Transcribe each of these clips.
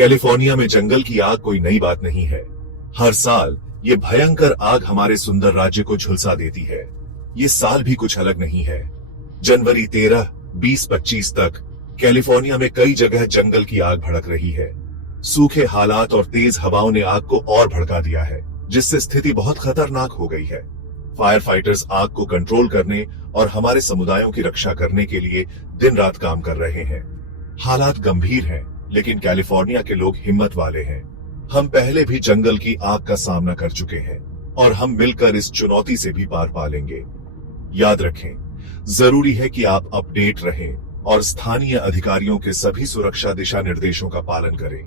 California में जंगल की आग कोई नई बात नहीं है। हर साल ये भयंकर आग हमारे सुंदर राज्य को झुलसा देती है। ये साल भी कुछ अलग नहीं है। जनवरी 13, 20, 25 तक कैलिफोर्निया में कई जगह जंगल की आग भड़क रही है। सूखे हालात और तेज हवाओं ने आग को और भड़का दिया है, जिससे स्थिति बहुत खतरनाक हो गई है। फायर फाइटर्स आग को कंट्रोल करने और हमारे समुदायों की रक्षा करने के लिए दिन रात काम कर रहे हैं। हालात गंभीर हैं, लेकिन कैलिफोर्निया के लोग हिम्मत वाले हैं। हम पहले भी जंगल की आग का सामना कर चुके हैं और हम मिलकर इस चुनौती से भी पार पा लेंगे। याद रखें, जरूरी है कि आप अपडेट रहें और स्थानीय अधिकारियों के सभी सुरक्षा दिशा निर्देशों का पालन करें।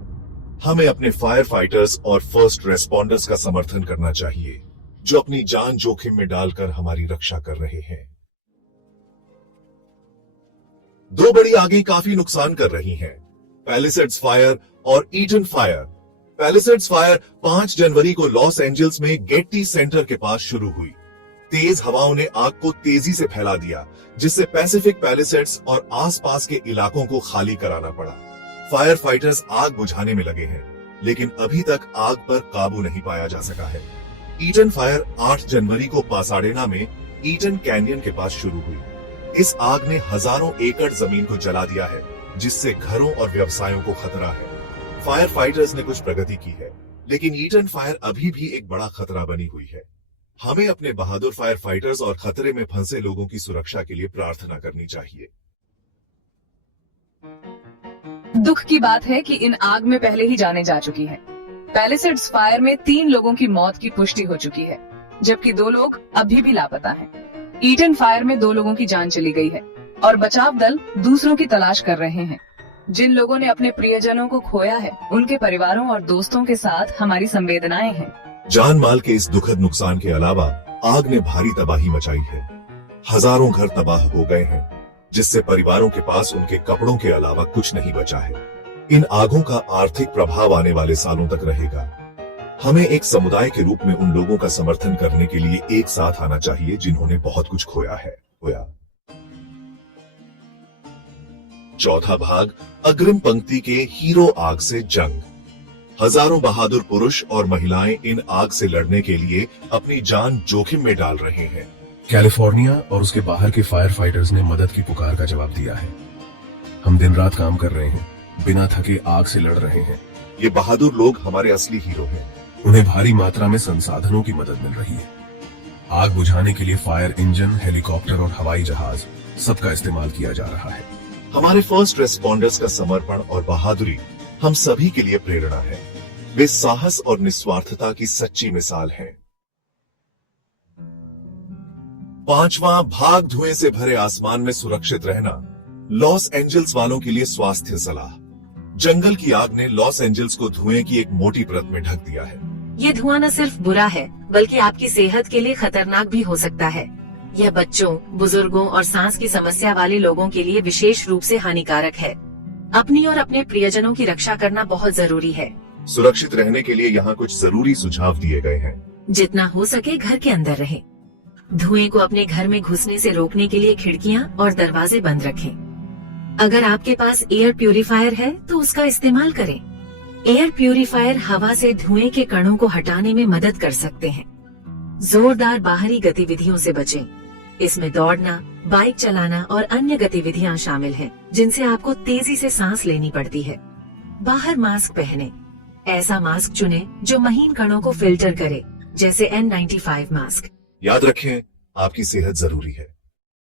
हमें अपने फायर फाइटर्स और फर्स्ट रेस्पॉन्डर्स का समर्थन करना चाहिए, जो अपनी जान जोखिम में डालकर हमारी रक्षा कर रहे हैं। दो बड़ी आगें काफी नुकसान कर रही हैं, पैलिसेड्स फायर और ईटन फायर। पैलिसेड्स फायर 5 जनवरी को लॉस एंजल्स में गेट्टी सेंटर के पास शुरू हुई। तेज हवाओं ने आग को तेजी से फैला दिया, जिससे पैसिफिक पैलिसेड्स और आसपास के इलाकों को खाली कराना पड़ा। फायर फाइटर्स आग बुझाने में लगे हैं, लेकिन अभी तक आग पर काबू नहीं पाया जा सका है। ईटन फायर 8 जनवरी को पासाडेना में ईटन कैनियन के पास शुरू हुई। इस आग ने हजारों एकड़ जमीन को जला दिया है, जिससे घरों और व्यवसायों को खतरा है। फायर फाइटर्स ने कुछ प्रगति की है, लेकिन ईटन फायर अभी भी एक बड़ा खतरा बनी हुई है। हमें अपने बहादुर फायर फाइटर्स और खतरे में फंसे लोगों की सुरक्षा के लिए प्रार्थना करनी चाहिए। दुख की बात है कि इन आग में पहले ही जाने जा चुकी है। पैलिसेड्स फायर में 3 लोगों की मौत की पुष्टि हो चुकी है, जबकि 2 लोग अभी भी लापता हैं। ईटन फायर में 2 लोगों की जान चली गई है और बचाव दल दूसरों की तलाश कर रहे हैं। जिन लोगों ने अपने प्रियजनों को खोया है, उनके परिवारों और दोस्तों के साथ हमारी संवेदनाएं हैं। जान माल के इस दुखद नुकसान के अलावा आग ने भारी तबाही मचाई है। हजारों घर तबाह हो गए हैं, जिससे परिवारों के पास उनके कपड़ों के अलावा कुछ नहीं बचा है। इन आगों का आर्थिक प्रभाव आने वाले सालों तक रहेगा। हमें एक समुदाय के रूप में उन लोगों का समर्थन करने के लिए एक साथ आना चाहिए जिन्होंने बहुत कुछ खोया है। चौथा भाग, अग्रिम पंक्ति के हीरो आग से जंग। हजारों बहादुर पुरुष और महिलाएं इन आग से लड़ने के लिए अपनी जान जोखिम में डाल रहे हैं। कैलिफोर्निया और उसके बाहर के फायर फाइटर्स ने मदद की पुकार का जवाब दिया है। हम दिन रात काम कर रहे हैं, बिना थके आग से लड़ रहे हैं। ये बहादुर लोग हमारे असली हीरो हैं। उन्हें भारी मात्रा में संसाधनों की मदद मिल रही है। आग बुझाने के लिए फायर इंजन, हेलीकॉप्टर और हवाई जहाज सबका इस्तेमाल किया जा रहा है। हमारे फर्स्ट रेस्पॉन्डर्स का समर्पण और बहादुरी हम सभी के लिए प्रेरणा है। वे साहस और निस्वार्थता की सच्ची मिसाल हैं। 5वां भाग, धुएं से भरे आसमान में सुरक्षित रहना। लॉस एंजल्स वालों के लिए स्वास्थ्य सलाह। जंगल की आग ने लॉस एंजल्स को धुएं की एक मोटी परत में ढक दिया है। ये धुआं न सिर्फ बुरा है, बल्कि आपकी सेहत के लिए खतरनाक भी हो सकता है। यह बच्चों, बुजुर्गों और सांस की समस्या वाले लोगों के लिए विशेष रूप से हानिकारक है। अपनी और अपने प्रियजनों की रक्षा करना बहुत जरूरी है। सुरक्षित रहने के लिए यहाँ कुछ जरूरी सुझाव दिए गए हैं। जितना हो सके घर के अंदर रहें। धुएं को अपने घर में घुसने से रोकने के लिए खिड़कियां और दरवाजे बंद रखें। अगर आपके पास एयर प्यूरिफायर है तो उसका इस्तेमाल करें। एयर प्यूरिफायर हवा से धुएं के कणों को हटाने में मदद कर सकते हैं। जोरदार बाहरी गतिविधियों से बचें। इसमें दौड़ना, बाइक चलाना और अन्य गतिविधियां शामिल हैं, जिनसे आपको तेजी से सांस लेनी पड़ती है। बाहर मास्क पहनें। ऐसा मास्क चुनें जो महीन कणों को फिल्टर करे, जैसे N95 मास्क। याद रखें, आपकी सेहत जरूरी है।